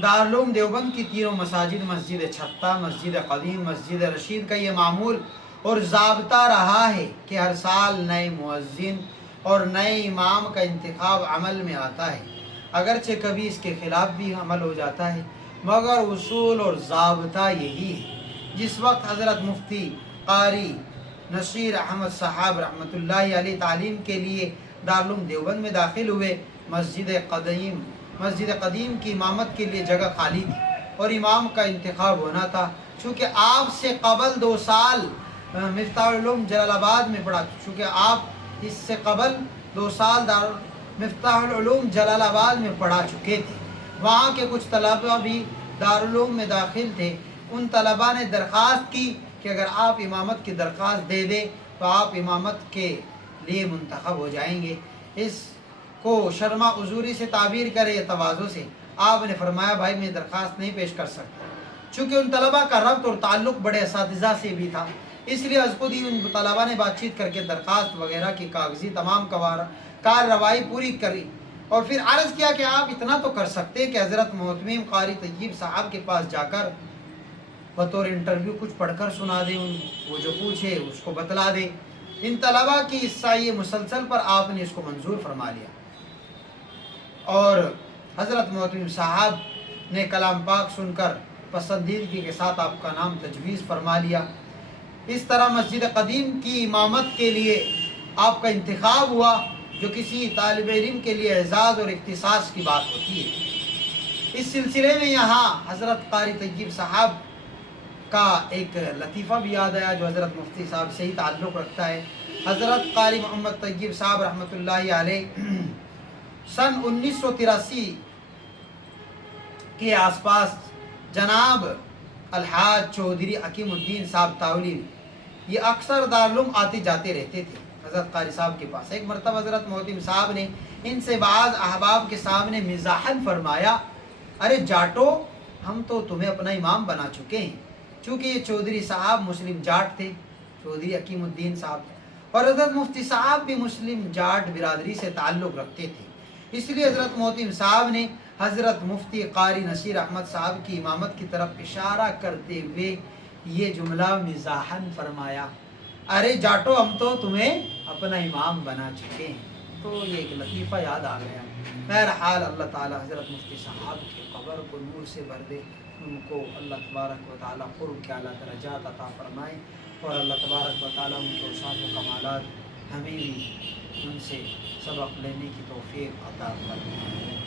दारुल देवबंद की तीनों मसाजिद, मस्जिद छत्ता, मस्जिद कदीम, मस्जिद रशीद का ये मामूल और ज़ाब्ता रहा है कि हर साल नए मुअज्जिन और नए इमाम का इंतखाब अमल में आता है, अगरचे कभी इसके ख़िलाफ़ भी अमल हो जाता है, मगर उसूल और ज़ाब्ता यही है। जिस वक्त हज़रत मुफ्ती कारी नसीर अहमद साहब रहमतुल्लाहि अलैह तालीम के लिए दारुल देवबंद में दाखिल हुए, मस्जिद कदीम की इमामत के लिए जगह खाली थी और इमाम का इंतखाब होना था। चूँकि आपसे कबल 2 साल मिफ्ताहुल उलूम जलालाबाद में पढ़ा, चूँकि आप इससे कबल 2 साल मिफ्ताहुल उलूम जलालाबाद में पढ़ा चुके थे, वहाँ के कुछ तलबा भी दारुल उलूम में दाखिल थे। उन तलबा ने दरख्वास्त की कि अगर आप इमामत की दरख्वास्त दे दें तो आप इमामत के लिए मुंतखब हो जाएंगे। इसको शर्मा उजूरी से ताबीर करे या तवाज़ो से। आपने फरमाया भाई मैं दरख्वास्त नहीं पेश कर सकता, चूँकि उन तलबा का रब्त और ताल्लुक़ बड़े असातिज़ा से भी था, इसलिए खुद ही उन तलबा ने बातचीत करके दरख्वास्त वगैरह की कागज़ी तमाम कार्रवाई पूरी करी और फिर अर्ज़ किया कि आप इतना तो कर सकते हैं कि हज़रत मोहतमीम कारी तय्यब साहब के पास जाकर बतौर इंटरव्यू कुछ पढ़कर सुना दें, वो जो पूछे उसको बतला दें। इन तलबा की इस साये मुसलसल पर आपने इसको मंजूर फरमा लिया और हज़रत मोहतमीम साहब ने कलाम पाक सुनकर पसंदीदगी के साथ आपका नाम तजवीज़ फरमा लिया। इस तरह मस्जिद कदीम की इमामत के लिए आपका इंतखाब हुआ, जो किसी तालिब इल्म के लिए एजाज़ और इख्तिसास की बात होती है। इस सिलसिले में यहाँ हज़रत कारी तय्यब साहब का एक लतीफ़ा भी याद आया जो हज़रत मुफ्ती साहब से ही ताल्लुक़ रखता है। हज़रत कारी मोहम्मद तय्यब साहब रहमतुल्लाहि अलैह सन 1983 के आसपास जनाब अलहाज चौधरी हकीमुद्दीन साहब तावली ये अक्सर दारुल आते जाते रहते थे हज़रत कारी साहब के पास। एक मरतबा हज़रत मोहतमीम साहब ने इनसे बाज़ अहबाब के सामने मिज़ाहन फरमाया, अरे जाटो हम तो तुम्हें अपना इमाम बना चुके हैं। चूँकि ये चौधरी साहब मुस्लिम जाट थे, चौधरी हकीमुद्दीन साहब, और हज़रत मुफ्ती साहब भी मुस्लिम जाट बिरादरी से ताल्लुक़ रखते थे, इसलिए हज़रत मोहतमीम साहब ने हज़रत मुफ्ती कारी नसीर अहमद साहब की इमामत की तरफ इशारा करते हुए ये जुमला मिज़ाहन फरमाया, अरे जाटो हम तो तुम्हें अपना इमाम बना चुके हैं। तो ये एक लतीफ़ा याद आ गया। बहरहाल अल्लाह ताला हज़रत मुफ्ती साहब के क़ब्र को नूर से भर दे, उनको अल्लाह तबारक व तआला क़ुर्ब के आला दरजात अता फ़रमाए और अल्लाह तबारक व तआला उनके औसाफ़ व कमालात हमें भी उनसे सबक लेने की तौफ़ीक़ अता फ़रमाए।